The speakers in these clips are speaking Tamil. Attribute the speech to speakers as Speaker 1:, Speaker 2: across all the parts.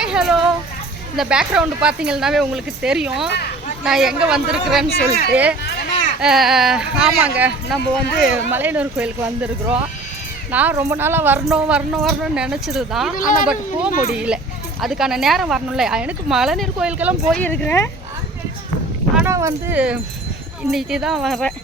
Speaker 1: ஹாய் ஹலோ இந்த பேக்ரவுண்டு பார்த்தீங்கன்னாவே உங்களுக்கு தெரியும். நான் எங்கே வந்திருக்கிறேன்னு சொல்லிட்டு ஆமாங்க. நம்ம வந்து மலையனூர் கோயிலுக்கு வந்திருக்கிறோம். நான் ரொம்ப நாளாக வரணும் வரணும் வரணும்னு நினச்சது தான் ஆனால் பட் போக முடியல. அதுக்கான நேரம் வரணும்ல. எனக்கு மலையனூர் கோயிலுக்கெல்லாம் போயிருக்கிறேன். ஆனால் வந்து இன்னைக்கு தான் வரேன்.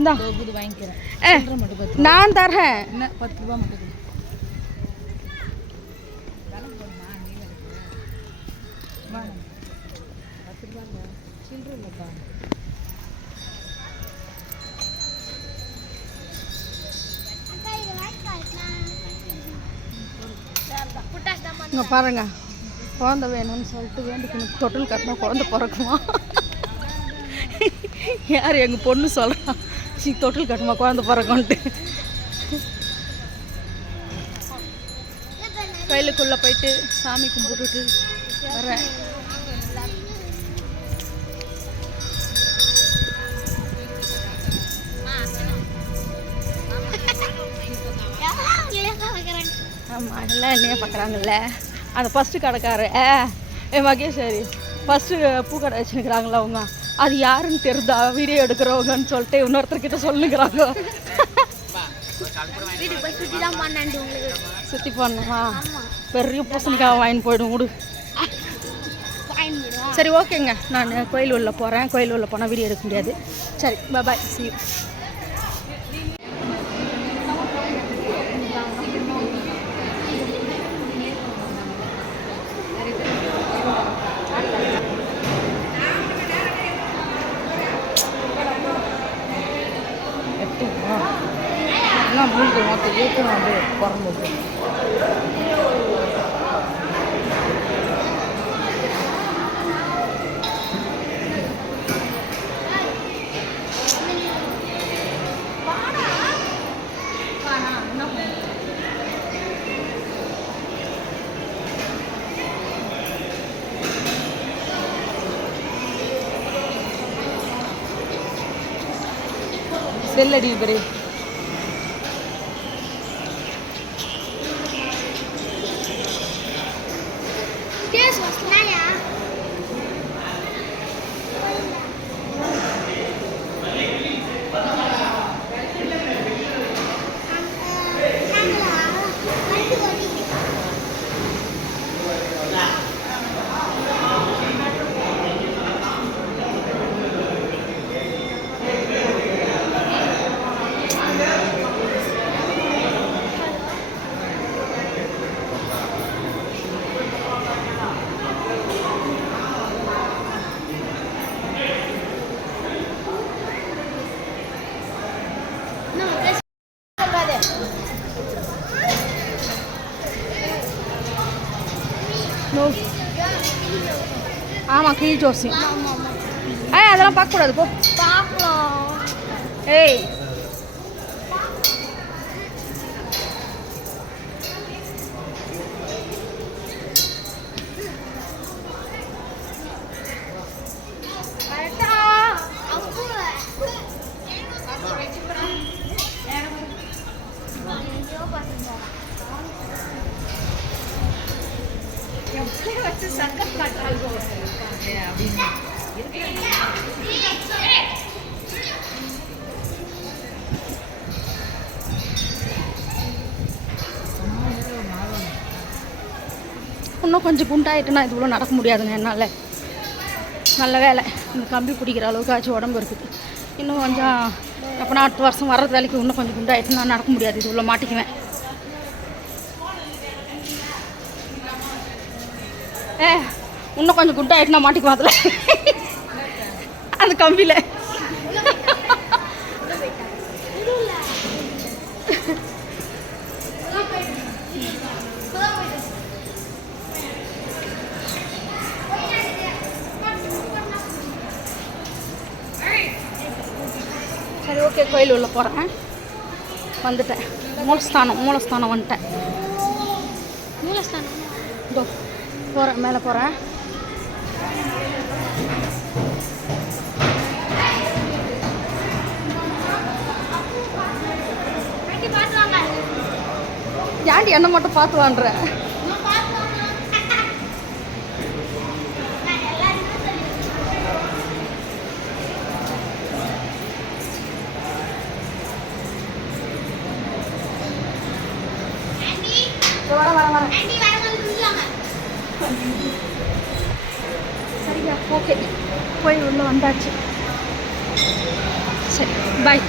Speaker 1: இந்தா
Speaker 2: வாங்கிக்கிறேன்
Speaker 1: நான் தரேன்
Speaker 2: பத்து ரூபா மட்டும்
Speaker 1: இங்கே பாருங்க குழந்தை வேணும்னு சொல்லிட்டு வேண்டிக்கணும் தொட்டில் கட்டினா குழந்தை பிறக்குமா? யார் எங்கள் பொண்ணு சொல்கிறா சி தொட்டில் கட்டுமா குழந்தை பிறக்கும்ன்ட்டு கோயிலுக்குள்ளே போயிட்டு சாமி கும்பிட்டுட்டு வரேன் ஆமாம் எல்லாம் என்னையே பார்க்குறாங்கல்ல அந்த ஃபஸ்ட்டு கடைக்காரு ஏ ஏ மகேஸ்வரி ஃபஸ்ட்டு பூக்கடை வச்சுருக்கிறாங்களா அவங்க அது யாருன்னு தெரிதா வீடியோ எடுக்கிறவங்கன்னு சொல்லிட்டு இன்னொருத்தர்கிட்ட சொல்லுங்கிறாங்க.
Speaker 3: சுற்றி
Speaker 1: போடணுமா பெரிய பூசணிக்காய் வாங்கின்னு போயிடும் விடு சரி ஓகேங்க. நான் கோயில் உள்ள போகிறேன் கோயில் உள்ள போனால் வீடியோ எடுக்க முடியாது. சரி பாய் சி
Speaker 2: என்ன மூணு மொத்தம் ஏற்கனவே வந்து பிறந்தது செல்லடி பெரிய
Speaker 1: ஆமாம் கீழ் ஜோசியம் ஏய் அதெல்லாம் பார்க்கக்கூடாது போ.
Speaker 3: பார்க்கலாம்.
Speaker 1: ஏய் கொஞ்சம் குண்டாயிட்டுனா இது இவ்வளோ நடக்க முடியாதுங்க என்னால். நல்ல வேலை. இந்த கம்பி பிடிக்கிற அளவுக்கு ஆச்சு உடம்பு இருக்குது. இன்னும் கொஞ்சம் அப்போனா அடுத்த வருஷம் வர்றது வேலைக்கு இன்னும் கொஞ்சம் குண்டாயிட்டுனா நடக்க முடியாது. இது உள்ள மாட்டிக்குவேன். ஏ இன்னும் கொஞ்சம் குண்டாயிட்டு நான் மாட்டிக்குவேன் அதில். அந்த கம்பியில். ஓகே கோயில் உள்ள போகிறேன் வந்துட்டேன். மூலஸ்தானம் மூலஸ்தானம் வந்துட்டேன்.
Speaker 3: மூலஸ்தானம்?
Speaker 1: இதோ போகிறேன் மேலே போகிறேன் ஏன்டி என்ன மட்டும் பார்த்து வான்ற
Speaker 3: ஆண்டி
Speaker 1: வரேன் வரேன் வரேன்
Speaker 3: ஆண்டி வரும்போது சொல்லுவாங்க
Speaker 1: சரியா ஓகே போய் உள்ள வந்தாச்சு சரி பாய்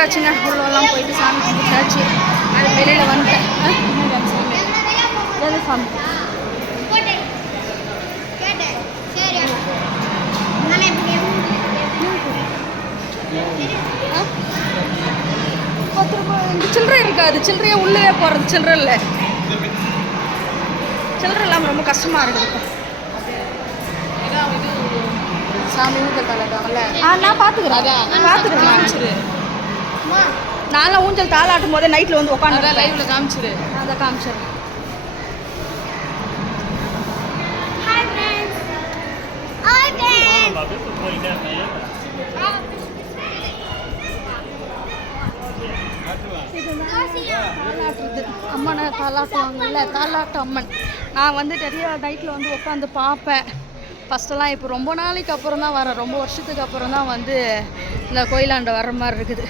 Speaker 1: சாமி கும்பிட்டாச்சுங்க உள்ளெல்லாம் போயிட்டு சாமி கும்பிட்டாச்சு. அது வெளியில் வந்துட்டேன். சாமி? பத்து ரூபாய் சில்லறை இருக்காது. சில்லறையே உள்ளே போகிறது சில்லறை இல்லை. சில்லறை இல்லாமல் ரொம்ப கஷ்டமாக இருக்குது.
Speaker 2: சாமி
Speaker 1: ஆ நான் பார்த்துக்கிறேன். பார்த்துக்கிறேன். நான்லாம் ஊஞ்சல் தாளாட்டும் போதே நைட்டில் வந்து உட்காந்து
Speaker 2: லைவ்ல காமிச்சிரு.
Speaker 1: அதை
Speaker 3: ஃப்ரெண்ட்ஸ்
Speaker 1: தாலாட்டுறது அம்மனை தாலாட்டுவாங்கல்ல தாலாட்டு அம்மன். நான் வந்து நிறைய நைட்டில் வந்து உட்காந்து பார்ப்பேன். ஃபஸ்ட்டெல்லாம் இப்போ ரொம்ப நாளைக்கு அப்புறம் தான் வரேன். ரொம்ப வருஷத்துக்கு அப்புறம் தான் வந்து இந்த கோயிலாண்ட வர்ற மாதிரி இருக்குது.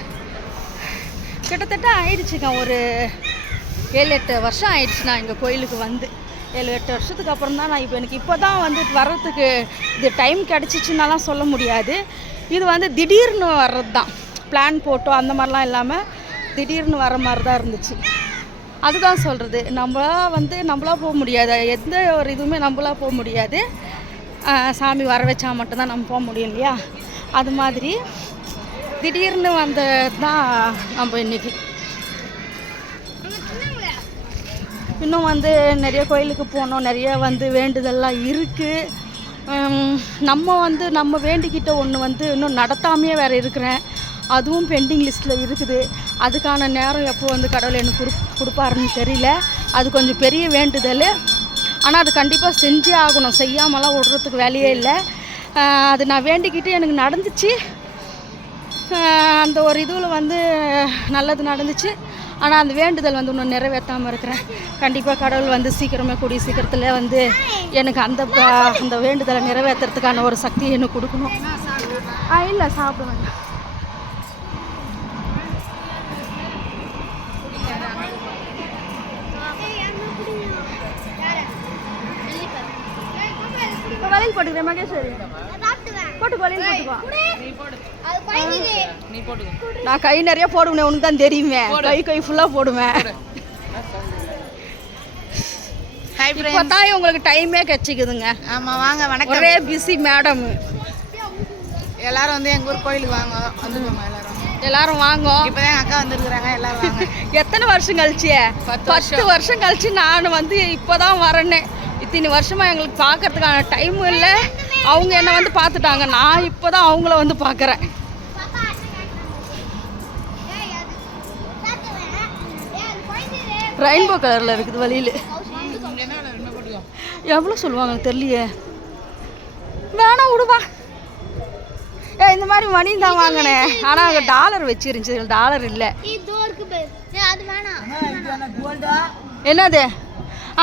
Speaker 1: கிட்டத்தட்ட ஆயிடுச்சுங்க. ஒரு ஏழு எட்டு வருஷம் ஆயிடுச்சு நான் இங்கே கோயிலுக்கு வந்து. ஏழு எட்டு வருஷத்துக்கு அப்புறம் தான் நான் இப்போ எனக்கு இப்போ தான் வந்து வர்றதுக்கு இது டைம் கிடச்சிச்சுன்னாலாம் சொல்ல முடியாது. இது வந்து திடீர்னு வர்றது தான் பிளான் போட்டோ அந்த மாதிரிலாம் இல்லாமல் திடீர்னு வர மாதிரி தான் இருந்துச்சு. அதுதான் சொல்கிறது நம்மளா வந்து நம்மளா போக முடியாது. எந்த ஒரு இதுவுமே நம்மளா போக முடியாது. சாமி வர வச்சா மட்டும்தான் நம்ம போக முடியும் இல்லையா? அது மாதிரி திடீர்னு வந்தது தான் நம்ம இன்னைக்கு. இன்னும் வந்து நிறைய கோயிலுக்கு போனோம் நிறைய வந்து வேண்டுதல்லாம் இருக்குது நம்ம வந்து நம்ம வேண்டிக்கிட்ட ஒன்று வந்து இன்னும் நடத்தாமையே வேறு இருக்கிறேன். அதுவும் பெண்டிங் லிஸ்ட்டில் இருக்குது. அதுக்கான நேரம் எப்போ வந்து கடவுள் எனக்கு கொடு கொடுப்பாருன்னு தெரியல. அது கொஞ்சம் பெரிய வேண்டுதல். ஆனால் அது கண்டிப்பாக செஞ்சே ஆகணும். செய்யாமலாம் விடுறதுக்கு வேலையே இல்லை. அது நான் வேண்டிக்கிட்டு எனக்கு நடந்துச்சு. அந்த ஒரு இதுவில் வந்து நல்லது நடந்துச்சு. ஆனால் அந்த வேண்டுதல் வந்து இன்னும் நிறைவேற்றாமல் இருக்கிறேன். கண்டிப்பாக கடவுள் வந்து சீக்கிரமே கூடிய சீக்கிரத்தில் வந்து எனக்கு அந்த அந்த வேண்டுதலை நிறைவேற்றுறதுக்கான ஒரு சக்தியை எனக்கு கொடுக்கணும். ஆ இல்லை சாப்பிடுவேன். வலையில் போட்டுக்கிறேன் மகேஸ்வரி. நான் கை நிறைய போடுவேன் உனக்கு தான் தெரியுமே. கை கை ஃபுல்லாக போடுவேன். இப்போ தான் உங்களுக்கு டைமே கிடச்சிக்குதுங்க
Speaker 2: ஆமா வாங்க வணக்கம்.
Speaker 1: ஒரே பிஸி மேடம்
Speaker 2: எல்லாரும் வந்து எங்க ஊர் கோயிலுக்கு வாங்க வந்துருவோம் எல்லாரும்?
Speaker 1: எல்லாரும் வாங்க.
Speaker 2: இப்பதான் அக்கா வந்திருக்கிறாங்க எல்லாரும் வாங்க.
Speaker 1: எத்தனை வருஷம் கழிச்சு?
Speaker 2: பத்து
Speaker 1: வருஷம். கழிச்சு நான் வந்து இப்போதான் வரேனே இத்தனை வருஷமா எங்களுக்கு பார்க்கறதுக்கான டைமும் இல்லை. அவங்க என்னை வந்து பார்த்துட்டாங்க. நான் இப்போ தான் அவங்கள வந்து பார்க்குறேன். ரெயின்போ கலரில் இருக்குது வழியில். எவ்வளோ சொல்லுவாங்க தெரியலையே. வேணாம் விடுவா ஏ இந்த மாதிரி மணி தான் வாங்கினேன் ஆனால் அங்கே டாலர் வச்சிருந்துச்சு டாலர் இல்லை.
Speaker 3: அது வேணாம்
Speaker 1: என்னது?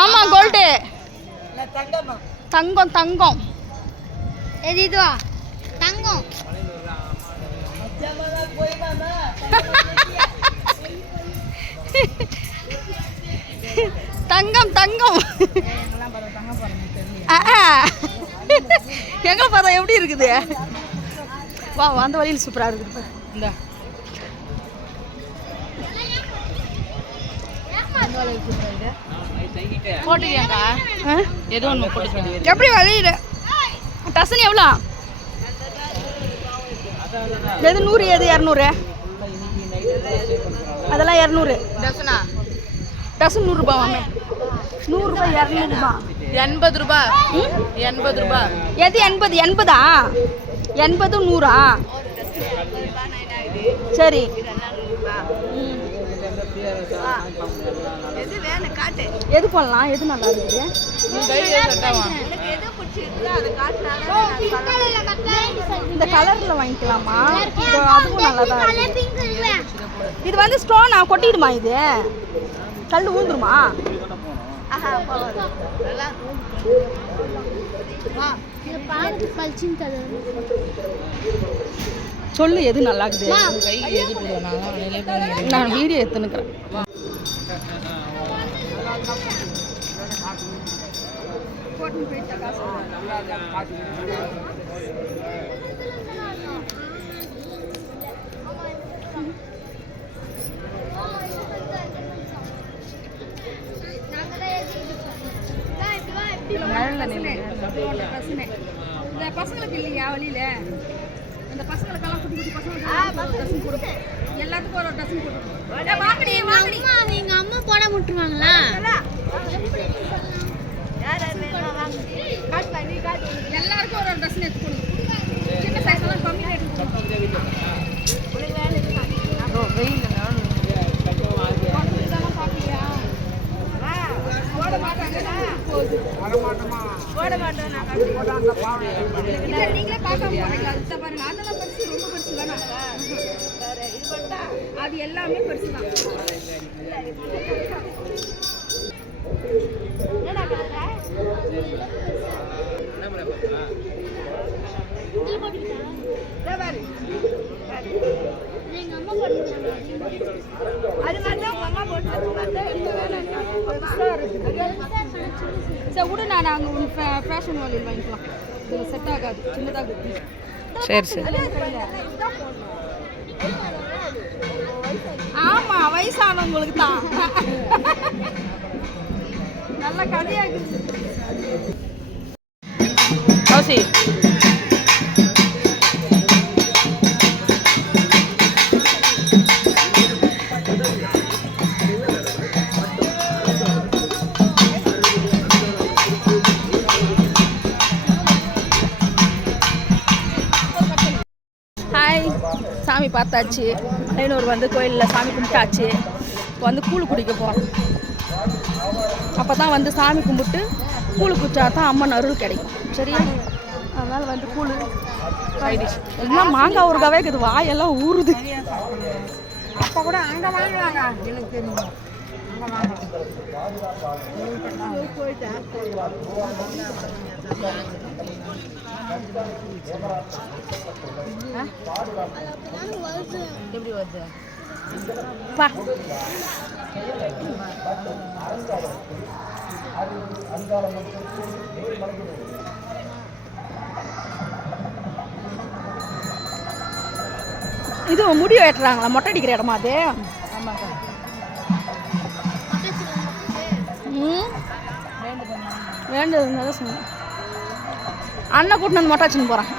Speaker 1: ஆமாம் கோல்டு தங்கம் தங்கம்.
Speaker 3: எது இதுவா தங்கம்
Speaker 1: தங்கம் தங்கம். எங்களை பார்த்தா எப்படி இருக்குது? வா அந்த வழியில் சூப்பராக இருக்குது.
Speaker 2: இந்த. போட்டுக்கியாக்கா
Speaker 1: ஆ?
Speaker 2: ஏதோ ஒன்று போட்டு சொல்லி
Speaker 1: எப்படி வழியில? டசன் எவ்வளோ? எது நூறு எது இரநூறு? அதெல்லாம் இரநூறு.
Speaker 2: டசனா?
Speaker 1: டசன் நூறுரூபா வாங்க நூறுரூபா இரநூறுபா
Speaker 2: எண்பது ரூபா. எண்பது ரூபா.
Speaker 1: எது எண்பது? எண்பதா? எண்பது நூறா? சரி. எது பண்ணலாம் எது நல்லா இருக்குது இந்த கலர்ல வாங்கிக்கலாமா? இது அதுவும் நல்லா தான் இது வந்து ஸ்டோனா கொட்டிடுமா இது? கல் ஊந்துருமா? சொல்லு எது நல்லா இருக்குது
Speaker 2: கை எது போடுவேன்
Speaker 1: நான் வீடியோ எடுத்துனுக்குறேன் இந்த பசங்களுக்கு இல்லையா வழியில இந்த பசங்களுக்கெல்லாம் குட்டி குட்டி பசங்களுக்கு எல்லாத்துக்கும் ஒரு டசன் போட்டு வாங்கடி வாங்கடி.
Speaker 3: எங்க அம்மா போட முட்டுருவாங்களா?
Speaker 1: எல்லாருக்கும் ஒரு ஒரு டசன் எடுத்து கொடுங்க. சின்ன சைஸ் எல்லாம் கம்மி ரேட் இல்ல, நீங்களே பார்க்காம போறீங்களா? இதை பாருங்க, அதெல்லாம் பெருசு, ரொம்ப பெருசு தானே? அது எல்லாமே பெருசு தான்
Speaker 3: எங்க அம்மா போட்டுருவாங்க
Speaker 1: அது மாதிரி தான் உங்க அம்மா போட்டு அது மாதிரி தான் எடுத்து வேலைன்னா பெருசா இருக்குது. சரி விடு நான் நாங்கள் ஃபே ஃபேஷன் வாலியில் வாங்கிக்கலாம். இது செட் ஆகாது சின்னதாக இருக்குது
Speaker 2: சரி. சரி
Speaker 1: ஆமா வயசானவங்களுக்கு தான். நல்ல கதையாகுது
Speaker 2: கௌசி.
Speaker 1: பார்த்தாச்சு மலையனூர் வந்து கோயிலில் சாமி கும்பிட்டாச்சு. வந்து கூழ் குடிக்க போகிறோம் அப்போ தான் வந்து சாமி கும்பிட்டு கூழ் குடிச்சா தான் அம்மன் அருள் கிடைக்கும். சரியா? அதனால் வந்து கூழ் எல்லாம் மாங்காய் ஊறுகாவே இருக்குது. வாயெல்லாம் ஊறுது.
Speaker 2: அப்போ கூட அங்கே வாங்கலாங்க. எனக்கு தெரியும். எப்படி வருது?
Speaker 1: பா. இது முடி வெட்டுறாங்களா மொட்டை அடிக்கிற இடமா அது?
Speaker 2: ஆமாக்கா.
Speaker 1: ம். வேண்டதுனால சொன்னேன். அண்ணன் கூட்டினு வந்து மொட்டாச்சின்னு போகிறான்